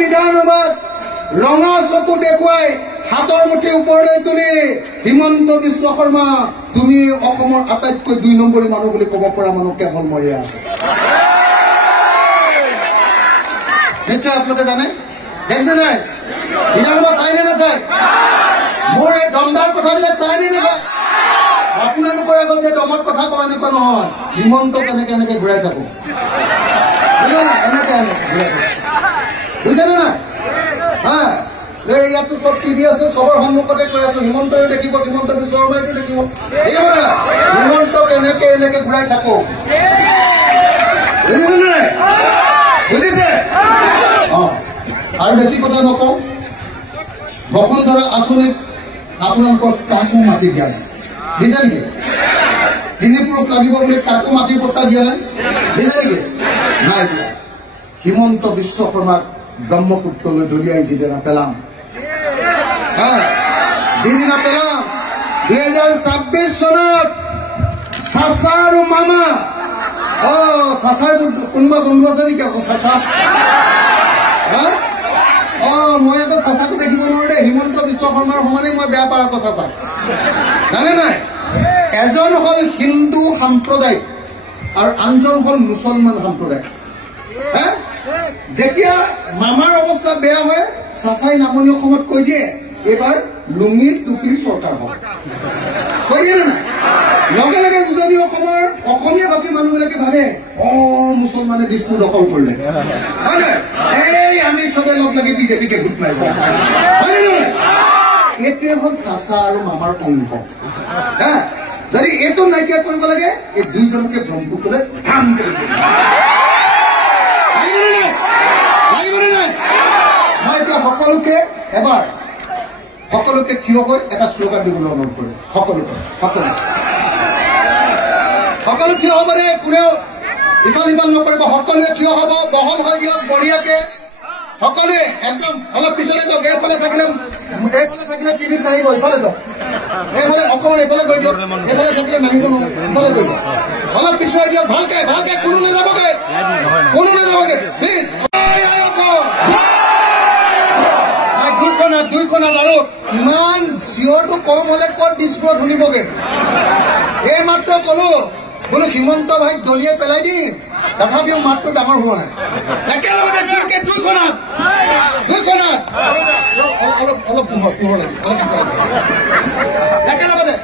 বিধানসভাত ৰঙা চকু দেখুৱাই হাতৰ মুঠি ওপৰলৈ তুলি হিমন্ত বিশ্ব শৰ্মা তুমি অসমৰ আটাইতকৈ 2 নম্বৰী মানুহ বুলি ক'ব পৰা মানুহ কেৱল মইয়ে আছে। নিশ্চয় আপোনালোকে জানে, দেখিছে নাই? বিধানসভা চাইনে নাচায়? মোৰ এই দমদাৰ কথাবিলাক চাইনে নাচায়? আপোনালোকৰ আগত যে দমত কথা কোৱা এনেকুৱা নহয়, হিমন্ত কেনেকে এনেকে ঘূৰাই থাকো, এনেকে ঘূৰাই থাকো, বুজিছেনে নাই? হা, ইয়াতো চব টিভি আছে, চবৰ সন্মুখতে কৈ আছো, হিমন্তও দেখিব, হিমন্ত বিশ্ব শৰ্মাইও দেখিব, হিমন্ত কেনেকে এনেকে ঘূৰাই থাকো, বুজিছে নাই? বুজিছে? আৰু বেছি কথা নকওঁ, বসুন্ধৰা আঁচনিত আপোনালোকৰ কাকো মাটি দিয়া নাই, দিছে নেকি? ডিঙিপুৰক লাগিব বুলি কাকো মাটি পট্টা দিয়া নাই, দিছে নেকি? নাই দিয়া। হিমন্ত বিশ্ব শৰ্মাক ব্ৰহ্মপুত্ৰলৈ দলিয়াই যিদিনা পেলাম, যিদিনা পেলাম 2026 চনত চাচা আৰু মামা, চাচাৰ কোনোবা বন্ধু আছে নেকি আকৌ চাচা? মই আকৌ চাচাকো দেখিব নোৱাৰো দেই, হিমন্ত বিশ্ব শৰ্মাৰ সমানে মই বেয়া পাওঁ আকৌ চাচা, জানে নাই? এজন হল হিন্দু সম্প্ৰদায় আৰু আনজন হল মুছলমান সম্প্ৰদায়। যেতিয়া মামাৰ অৱস্থা বেয়া হয়, চাচাই নামনি অসমত কৈ দিয়ে এইবাৰ লুঙি টুপিৰ চৰকাৰ হ'ব, কৈ দিয়ে নে নাই? লগে লগে উজনি অসমৰ অসমীয়া বাকী মানুহবিলাকে ভাবে মুছলমানে বিষ্ণু দখল কৰিলে, হয় নহয়? এই আমি চবে লগ লাগি বিজেপিকে ভোট মাৰিব, হয় নহয়? এইটোৱে হ'ল চাচা আৰু মামাৰ অংশ। যদি এইটো নাইকিয়া কৰিব লাগে, এই দুইজনকে ব্ৰহ্মপুত্ৰলৈ ধাম কৰিব লাগিবনে নাই? মই এতিয়া সকলোকে থিয় হৈ এটা শ্লোগান দিবলৈ অনুৰোধ কৰিম। সকলো থিয় হ'ব দে, কোনেও ইফাল সিফাল নকৰিব, সকলোৱে থিয় হ'ব, বহল হৈ দিয়ক বঢ়িয়াকে, সকলোৱে একদম অলপ পিছলৈ যাওক, এইফালে থাকিলে টিভিত নাহিব, ইফালে যাওক, এইফালে অকণমান এইফালে গৈ দিয়ক, এইফালে থাকিলে নাহিব নহয়, ইফালে গৈ দিয়ক, অলপ পিছুৱাই দিয়ক, ভালকে কোনো নাযাবগে প্লিজ। দুইখনত আৰু ইমান চিঞৰটো কম হলে ক'ত ডিস্কত শুনিবগে। এই মাত্ৰ কলো বোলো হিমন্ত ভাইক দলিয়াই পেলাই দিম, তথাপিও মাতটো ডাঙৰ হোৱা নাই। একেলগতে দুইখনত অলপ পোহৰ লাগে, একেলগতে